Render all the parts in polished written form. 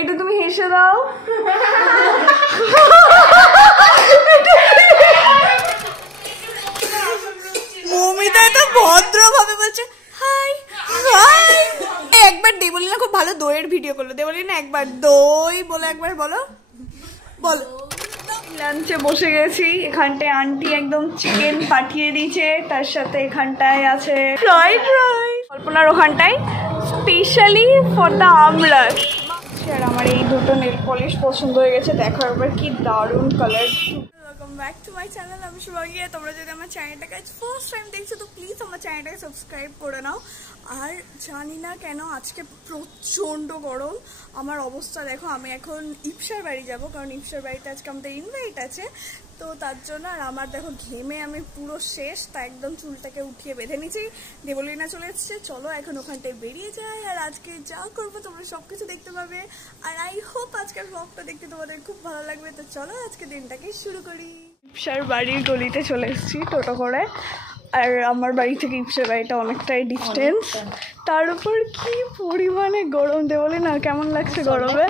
একটু তুমি হেসে দাও। মৌমিতা তো ভদ্রভাবে বলছে হাই হাই। একবার দেবলিনা খুব ভালো দইয়ের ভিডিও করলো। দেবলিনা একবার দই বলে একবার বলো বলো। লাঞ্চে বসে গেছি, এখানটায় আন্টি একদম চিকেন পাঠিয়ে দিয়েছে, তার সাথে এখানটায় আছে ফ্রাইড রাইস, কল্পনার ওখানটায় স্পেশালি ফর দ্য আমরাস। আর আমার এই দুটো নেল পলিশ পছন্দ হয়ে গেছে, দেখো একবার কি দারুণ colour. Welcome back to my channel, আমি শুভাগিয়া। তোমরা যদি আমার চ্যানেলটাকে ফার্স্ট টাইম দেখছো তো প্লিজ আমার চ্যানেলটাকে সাবস্ক্রাইব করে নাও। আর জানি না কেন আজকে প্রচণ্ড গরম, আমার অবস্থা দেখো। আমি এখন ইপসার বাড়ি যাব, কারণ ইপসার বাড়িতে আজকে আমাদের ইনভাইট আছে, তো তার জন্য। আর আমার দেখো ঘেমে আমি পুরো শেষ, তা একদম চুলটাকে উঠিয়ে বেঁধে নিয়েছি। দেবলিনা চলে এসছে, চলো এখন ওখানটায় বেরিয়ে যাই। আর আজকে যা করবো তোমরা সব কিছু দেখতে পাবে। আর আই হোপ আজকের ব্লগটা দেখতে তোমাদের খুব ভালো লাগবে। তো চলো আজকে দিনটাকে শুরু করি। ইপসার বাড়ির গলিতে চলে এসেছি টোটো করে। আর আমার বাড়ি থেকে ইপসার বাড়িটা অনেকটাই ডিস্টেন্স, তার উপর কি পরিমাণে গরম। দেবলিনা কেমন লাগছে গরমে?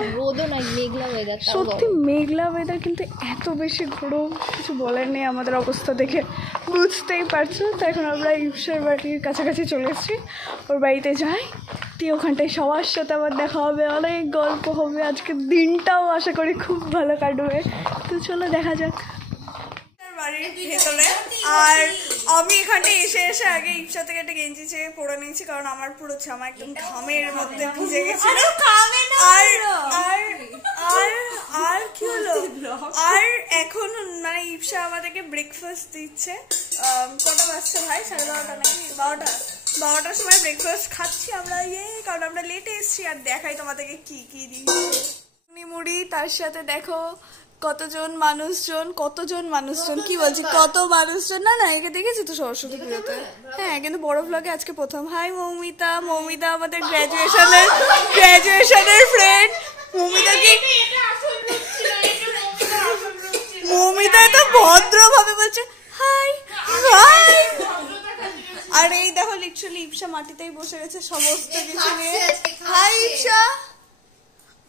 সত্যি মেঘলা ওয়েদার, কিন্তু এত বেশি গরম কিছু বলার নেই। আমাদের অবস্থা দেখে বুঝতেই পারছো। তো এখন আমরা ইপসার বাড়ির কাছাকাছি চলে এসেছি, ওর বাড়িতে যাই। দিয়ে ওখানটায় সবার সাথে আবার দেখা হবে, অনেক গল্প হবে। আজকের দিনটাও আশা করি খুব ভালো কাটবে। তো চলো দেখা যাক বাড়ির ভেতরে। আর আমি এখানটায় এসে এসে আগে ইপসা থেকে একটা গেঞ্জি চেয়ে পরে নিয়েছি, কারণ আমার পুরো জামা একদম ঘামের মধ্যে ভিজে গেছিল। আর আর আর আর কি হলো, আর এখন মানে ইপসা আমাদেরকে ব্রেকফাস্ট দিচ্ছে। কটা বাজছে ভাই? 12:30 নাকি 12টার সময় ব্রেকফাস্ট খাচ্ছি আমরা, কারণ আমরা লেটে এসেছি। আর দেখাই তোমাদেরকে কি কি দিচ্ছি। মুড়ি, তার সাথে দেখো কতজন মানুষজন কি বলছি, কত মানুষজন। না একে দেখেছি তো সরস্বতী পুজোতে, হ্যাঁ, কিন্তু বড় ব্লগে আজকে প্রথম। হাই মৌমিতা। মৌমিতা আমাদের গ্র্যাজুয়েশনের ফ্রেন্ড। মৌমিতা তো ভদ্রভাবে বলছে হাই হাই। আর এই দেখো লিটারালি ইপসা মাটিতেই বসে গেছে সমস্ত কিছু নিয়ে। হাই ইপসা।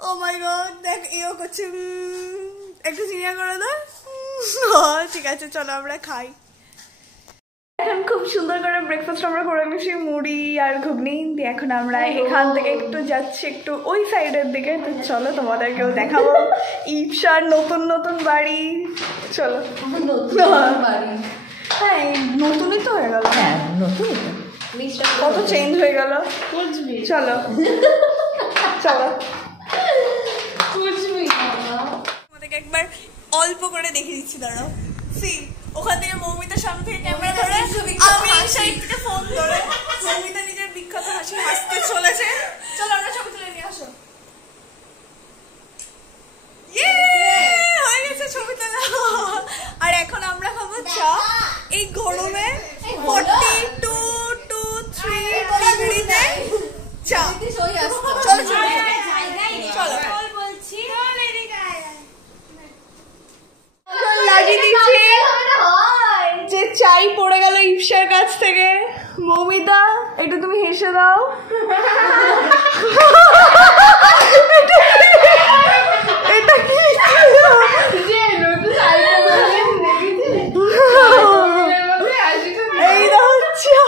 ও মাই গড, দেখ এও করছে, একটু চিনিয়া করে দাও। ঠিক আছে চলো আমরা খাই। এখন খুব সুন্দর করে ব্রেকফাস্ট আমরা করে নিয়েছি, মুড়ি আর ঘুগনি দিয়ে। এখন আমরা এখান থেকে একটু যাচ্ছি একটু ওই সাইডের দিকে। তো চলো তোমাদেরকেও দেখাবো ইপসার নতুন বাড়ি। চলো। হ্যাঁ নতুনই তো হয়ে গেল, হ্যাঁ নতুন, কত চেঞ্জ হয়ে গেল। চলো চলো তোমাদেরকে একবার অল্প করে দেখিয়ে দিচ্ছি, দাঁড়াও। ওখান থেকে মৌমিতার সামনে থেকে ক্যামেরা ধরে আমি এই সাইড থেকে ফোন ধরে মৌমিতা নিজের বিখ্যাত হাসি হাসতে চলেছে। চলো আমরা ছবি তুলে নিয়ে আসো। হয়ে গেছে ছবি তোলা। আর এখন আমরা খাবো চা এই গরমে 42-3 ডিগ্রিতে চা। চলো চলো যে চাই পড়ে গেল ইপসার কাছ থেকে। মৌমিতা একটু তুমি হেসে দাও। এটা কি এই দাও চা।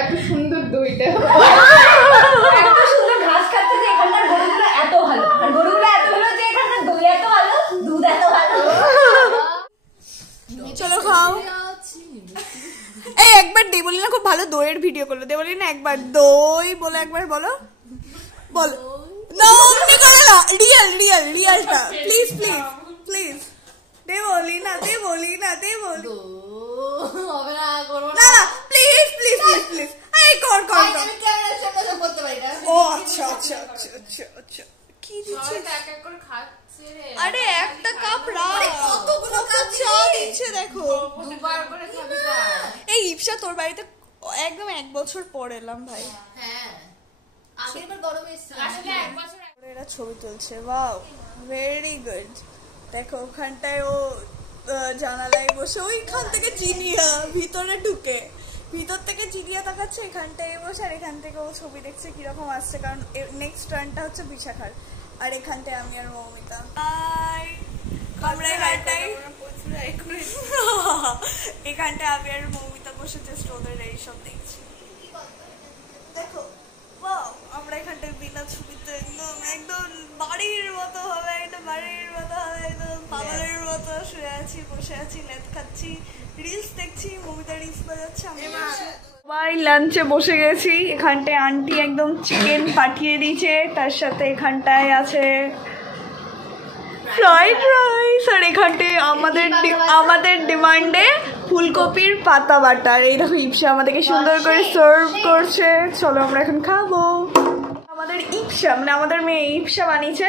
এত সুন্দর দইটা, এত সুন্দর ঘাস খাচ্ছে যে এখানকার গরুগুলো এত ভালো, আর গরুগুলো এত ভালো যে এখানকার দই এত ভালো, দুধ এত ভালো। চলো খাও। এই একবার দেবলিনা খুব ভালো দইয়ের ভিডিও করলো। দেবলিনা একবার দই বলে একবার বলো বলো। না অমনি করে না, রিয়েলটা প্লিজ প্লিজ প্লিজ। দেবলিনা হবে না, করব না না প্লিজ প্লিজ প্লিজ প্লিজ। এই কর ক্যামেরার সামনে সব করতে পারি না। ও আচ্ছা কি দিচ্ছিস? এক এক করে খাচ্ছে রে। আরে একটা কাপ রাখ, কতগুলো কাপ চা দিচ্ছে দেখো। দুবার করে খাবি তা। এই ইপসা তোর বাড়িতে একদম 1 বছর পর এলাম ভাই। হ্যাঁ আগেরবার গরমে এসেছিলাম আসলে 1 বছর এরা ছবি তুলছে, ওয়াও ভেরি গুড। দেখো ওখানটায় ও জানালায় বসে, ওইখান থেকে জিনিয়া ভিতরে ঢুকে, ভিতর থেকে জিনিয়া তাকাচ্ছে, এখানটায় বসে, আর এখান থেকে ও ছবি দেখছে কিরকম আসছে, কারণ নেক্সট টার্নটা হচ্ছে বিশাখার। আর এখানটায় আমি আর মৌমিতা। আমরা এখানটায় আমি আর মৌমিতা বসে জাস্ট ওদের এইসব দেখছি। দেখো আমরা এখানটায় বিনা ছবিতে একদম একদম বাড়ির মতো হবে, একদম বাড়ির মতো হবে, একদম পাগলের মতো শুয়ে আছি, বসে আছি, লেট খাচ্ছি, রিলস দেখছি, মৌমিতা রিলস বাজাচ্ছে। সবাই লাঞ্চে বসে গেছি। এখানটায় আন্টি একদম চিকেন পাঠিয়ে দিয়েছে, তার সাথে এখানটায় আছে ফ্রাইড রাইস, আর এখানটায় আমাদের ডিমান্ডে ফুলকপির পাতা বাটা। এই দেখো ইপসা আমাদেরকে সুন্দর করে সার্ভ করছে। চলো আমরা এখন খাবো। আমাদের ইপসা মানে আমাদের মেয়ে ইপসা বানিয়েছে,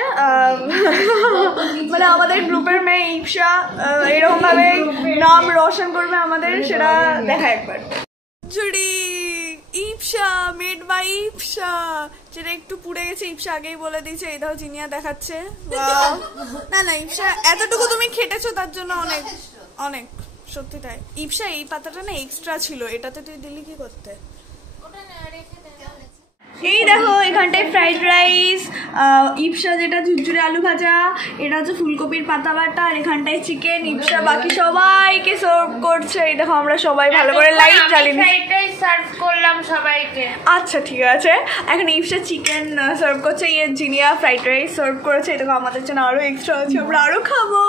মানে আমাদের গ্রুপের মেয়ে ইপসা এরকম ভাবে নাম রোশন করবে আমাদের, সেটা দেখা একবার। জুড়ি ইপসা মেড বাই ইপসা, যেটা একটু পুড়ে গেছে, ইপসা আগেই বলে দিয়েছে। এই দাও জিনিয়া দেখাচ্ছে। না না ইপসা এতটুকু তুমি খেটেছো, তার জন্য অনেক অনেক সত্যি তাই। ইপসা এই পাতাটা না এক্সট্রা ছিল, এটাতে তুই দিলি কি করতে? এই দেখো এখানটায় ফ্রাইড রাইস, ইপসা যেটা ঝুরঝুরে আলু ভাজা, এটা হচ্ছে ফুলকপির পাতা বাটা, আর এখানটায় চিকেন। ইপসা বাকি সবাইকে সার্ভ করছে। এই দেখো আমরা সবাই ভালো করে লাইট জ্বালিয়ে ফ্রাইড রাইস সার্ভ করলাম সবাইকে। আচ্ছা ঠিক আছে, এখন ইপসা চিকেন সার্ভ করছে, ইয়ে জিনিয়া ফ্রাইড রাইস সার্ভ করেছে। এই দেখো আমাদের জন্য আরো এক্সট্রা আছে, আমরা আরো খাবো।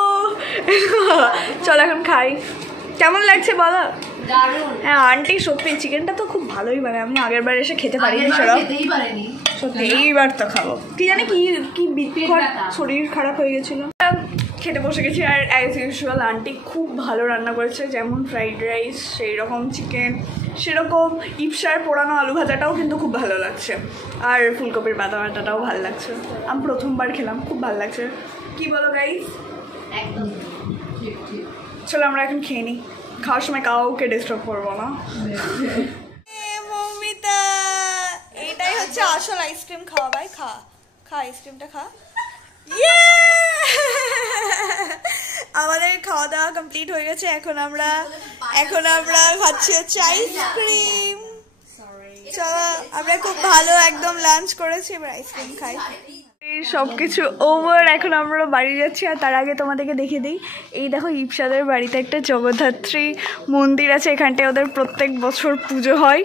চলো এখন খাই। কেমন লাগছে বলো? হ্যাঁ আন্টি সত্যি চিকেনটা তো খুব ভালোই বানায়, আমি আগের বার এসে খেতে পারিনি, সত্যি এইবার তো খাবো। কি জানি কি বিপদ, শরীর খারাপ হয়ে গেছিল। খেতে বসে গেছি, আর অ্যাজ ইউজুয়াল আন্টি খুব ভালো রান্না করেছে, যেমন ফ্রাইড রাইস সেই রকম চিকেন, সেরকম ইপসার পোড়ানো আলু ভাজাটাও কিন্তু খুব ভালো লাগছে, আর ফুলকপির পাতা বাটাটাও ভালো লাগছে। আমি প্রথমবার খেলাম, খুব ভালো লাগছে। কি বলো গাইস? একদম চলো আমরা এখন খেয়ে নিই, খাওয়ার সময় কাউকে ডিস্টার্ব করবো না। মৌমিতা এটাই হচ্ছে আসল আইসক্রিম খাওয়া, ভাই খা খা আইসক্রিমটা খা। আমাদের খাওয়া দাওয়া কমপ্লিট হয়ে গেছে, এখন আমরা খাচ্ছি হচ্ছে আইসক্রিম। চলো আমরা খুব ভালো একদম লাঞ্চ করেছি, এবার আইসক্রিম খাই। সবকিছু ওভার, এখন আমরা বাড়ি যাচ্ছি। আর তার আগে তোমাদেরকে দেখিয়ে দিই, এই দেখো ইপসাদের বাড়িতে একটা জগদ্ধাত্রী মন্দির আছে, এখানটায় ওদের প্রত্যেক বছর পুজো হয়।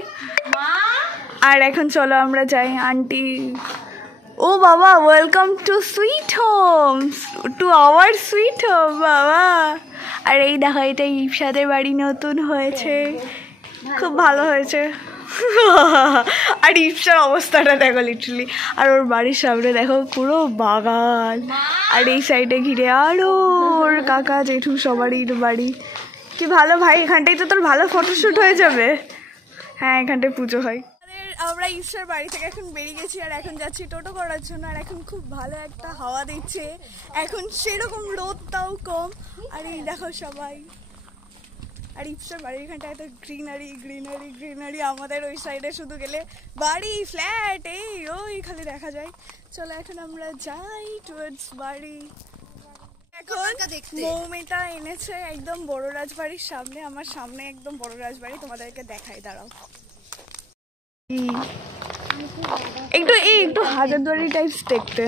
আর এখন চলো আমরা যাই। আন্টি ও বাবা, welcome to sweet home, to our sweet home বাবা। আর এই দেখো এটা ইপসাদের বাড়ি নতুন হয়েছে, খুব ভালো হয়েছে। আর ইপসার অবস্থাটা দেখো লিটারালি, আর ওর বাড়ির সামনে দেখো পুরো বাগান, আর এই সাইডে ঘিরে আরো ওর কাকা জেঠু সবারই বাড়ি। কি ভালো ভাই, এখানটাই তো তোর ভালো ফটোশুট হয়ে যাবে। হ্যাঁ এখানটায় পুজো হয়। আমরা ইপসার বাড়ি থেকে এখন বেরিয়ে গেছি, আর এখন যাচ্ছি টোটো করার জন্য। আর এখন খুব ভালো একটা হাওয়া দিচ্ছে, এখন সেরকম রোদটাও কম। আর এই দেখো সবাই, আর ইপসার বাড়ির এখানটা এত গ্রিনারি গ্রিনারি গ্রিনারি, আমাদের ওই সাইডে শুধু গেলে বাড়ি ফ্ল্যাট এই ওই খালি দেখা যায়। চলো এখন আমরা যাই টুয়ার্ডস বাড়ি। এখন মৌমিতা এনেছে একদম বড় রাজবাড়ির সামনে, আমার সামনে একদম বড় রাজবাড়ি, তোমাদেরকে দেখাই দাঁড়াও। একটু হাজারদুয়ারি টাইপস দেখতে,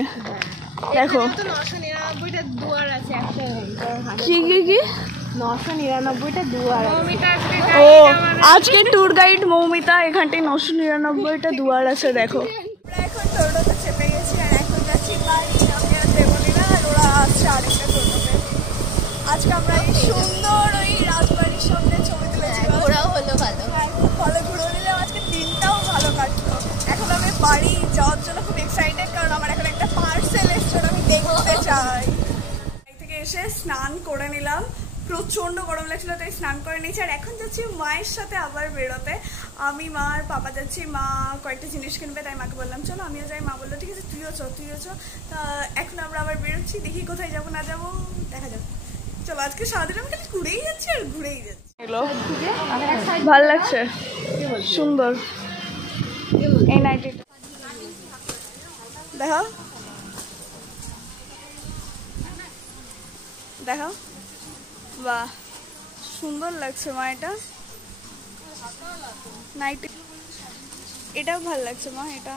দেখো 999টা দুয়ার আছে, একটা কি কি কি 999টা দুয়ার। ও আজকে ট্যুর গাইড মৌমিতা, এখানটায় 999টা দুয়ার আছে। দেখো আমরা এখন টোটোতে চেপে গেছি, আর এখন যাচ্ছি বাড়ি। আমি আর দেবলীনা, আর ওরা আসছে আরেকটা টোটোতে। আজকে আমরা এই সুন্দর ওই রাজবাড়ির সামনে ছবি তুলেছি, ঘোরাও হলো ভালো। হ্যাঁ খুব ভালো ঘুরে নিলাম, আজকে দিনটাও ভালো কাটলো। এখন আমি বাড়ি যাওয়ার জন্য খুব এক্সাইটেড, কারণ আমার এখন একটা পার্সেল এসছে, আমি দেখতে চাই। বাড়ি থেকে এসে স্নান করে নিলাম, প্রচন্ড গরম লাগছিল তাই স্নান করে নিয়েছি। আর এখন যাচ্ছি মায়ের সাথে আবার বেরোতে, আমি মা আর পাপা যাচ্ছি। মা কয়েকটা জিনিস কিনবে, তাই মাকে বললাম চলো আমিও যাই। মা বললো ঠিক আছে তুইও চ। তা এখন আমরা আবার বেরোচ্ছি, দেখি কোথায় যাবো না যাবো দেখা যাবে। চলো আজকে সারাদিন আমি খালি ঘুরেই যাচ্ছি আর ঘুরেই যাচ্ছি। ভাল লাগছে, সুন্দর এই নাইটিটা দেখো দেখো, বাহ সুন্দর লাগছে মা, এটা নাইটি এটাও ভাল লাগছে মা, এটা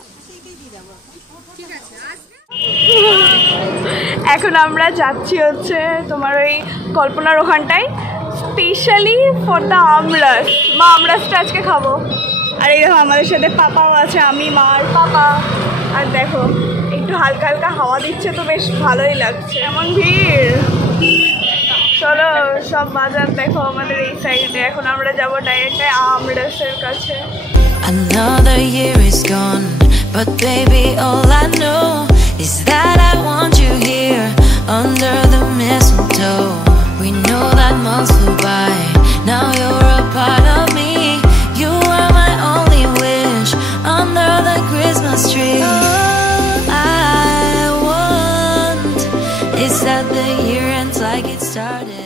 এখন আমরা যাচ্ছি হচ্ছে তোমার ওই কল্পনার ওখানটায়, স্পেশালি ফর দ্য আমরাস। মা আমরাসটা আজকে খাবো। আর এই দেখো আমাদের সাথে পাপাও আছে, আমি মা আর পাপা। আর দেখো একটু হালকা হালকা হাওয়া দিচ্ছে তো বেশ ভালোই লাগছে। এমন ভিড়, চলো সব বাজার দেখো আমাদের এই সাইডে। এখন আমরা যাবো ডাইরেক্ট আমরাসের কাছে। Another year is gone, but baby, all I know is that I want you here under the mistletoe. We know that months flew by, now you're a part of me. You are my only wish under the Christmas tree. All I want is that the year ends like it started.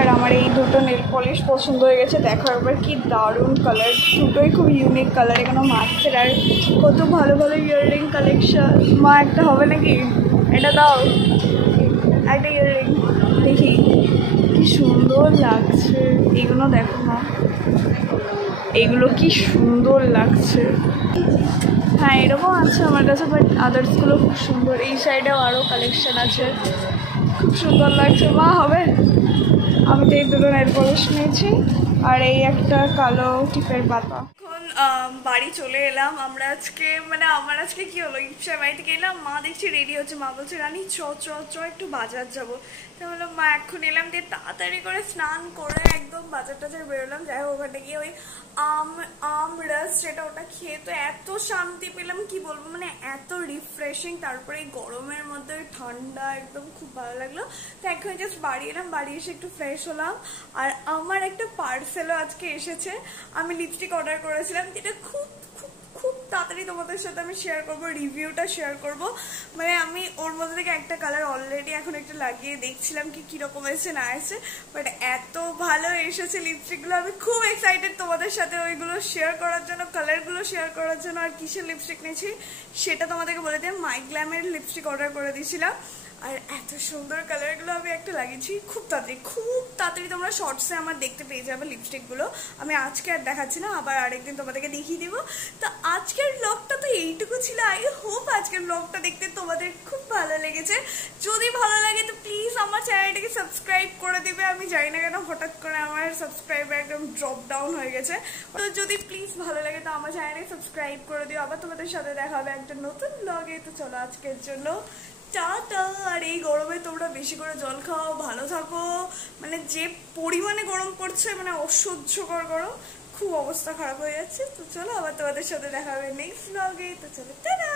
আর আমার এই দুটো nail polish পছন্দ হয়ে গেছে, দেখো একবার কি দারুণ কালার, দুটোই খুব ইউনিক কালার। এখানে মাছের আর কত ভালো ভালো ইয়াররিং কালেকশন। মা একটা হবে নাকি? এটা দাও একটা ইয়াররিং, দেখি কি সুন্দর লাগছে। এগুলো দেখো মা, এগুলো কি সুন্দর লাগছে। হ্যাঁ এরকম আছে আমার কাছে, বাট আদার্সগুলো খুব সুন্দর। এই সাইডেও আরও কালেকশন আছে, খুব সুন্দর লাগছে। মা হবে? আমি তো এই দুটো নেল পলিশ নিয়েছি আর এই একটা কালো টিপের পাতা। এখন বাড়ি চলে এলাম আমরা আজকে, মানে আমার আজকে কি হলো, ইপসার বাড়ি থেকে এলাম, মা দেখছি রেডি হচ্ছে। মা বলছে রানী চ চ চ একটু বাজার যাবো। তো বললাম মা এখন এলাম, দিয়ে তাড়াতাড়ি করে স্নান করে একদম বাজার টাজার বেরোলাম। যাই হোক ওখানে গিয়ে ওই আমরাস যেটা ওটা খেয়ে তো এত শান্তি পেলাম কি বলবো, মানে এত রিফ্রেশিং। তারপরে এই গরমের মধ্যে ঠান্ডা একদম খুব ভালো লাগলো। তো এখন জাস্ট বাড়ি এলাম, বাড়ি এসে একটু ফ্রেশ হলাম। আর আমার একটা পার্সেলও আজকে এসেছে। আমি লিপস্টিক অর্ডার করেছিলাম, যেটা খুব খুব খুব তাড়াতাড়ি তোমাদের সাথে আমি শেয়ার করবো, রিভিউটা শেয়ার করব। মানে আমি ওর মধ্যে থেকে একটা কালার অলরেডি এখন একটু লাগিয়ে দেখছিলাম কি কীরকম এসেছে না এসেছে, বাট এত ভালো এসেছে লিপস্টিকগুলো। আমি খুব এক্সাইটেড তোমাদের সাথে ওইগুলো শেয়ার করার জন্য, কালারগুলো শেয়ার করার জন্য। আর কিসের লিপস্টিক নিয়েছি সেটা তোমাদেরকে বলে দিই, মাই গ্ল্যামের লিপস্টিক অর্ডার করে দিয়েছিলাম। আর এত সুন্দর কালারগুলো আমি একটা লাগিয়েছি খুব তাড়াতাড়ি তোমরা শর্টসে আমার দেখতে পেয়ে যাবে লিপস্টিকগুলো। আমি আজকে আর দেখাচ্ছি না, আবার আরেকদিন তোমাদেরকে দেখিয়ে দিব। তো আজকের ব্লগটা তো এইটুকু ছিল। আই হোপ আজকের ব্লগটা দেখতে তোমাদের খুব ভালো লেগেছে। যদি ভালো লাগে তো প্লিজ আমার চ্যানেলটাকে সাবস্ক্রাইব করে দিবে। আমি জানি না কেন হঠাৎ করে আমার সাবস্ক্রাইবার একদম ড্রপ ডাউন হয়ে গেছে। তো যদি প্লিজ ভালো লাগে তো আমার চ্যানেলটাকে সাবস্ক্রাইব করে দিও। আবার তোমাদের সাথে দেখা হবে একটা নতুন ব্লগে। তো চলো আজকের জন্য টাটা। আর এই গরমে তোমরা বেশি করে জল খাও, ভালো থাকো। মানে যে পরিমাণে গরম পড়ছে, মানে অসহ্যকর গরম, খুব অবস্থা খারাপ হয়ে যাচ্ছে। তো চলো আবার তোমাদের সাথে দেখা হবে নেক্সট ব্লগে। তো চলো টাটা।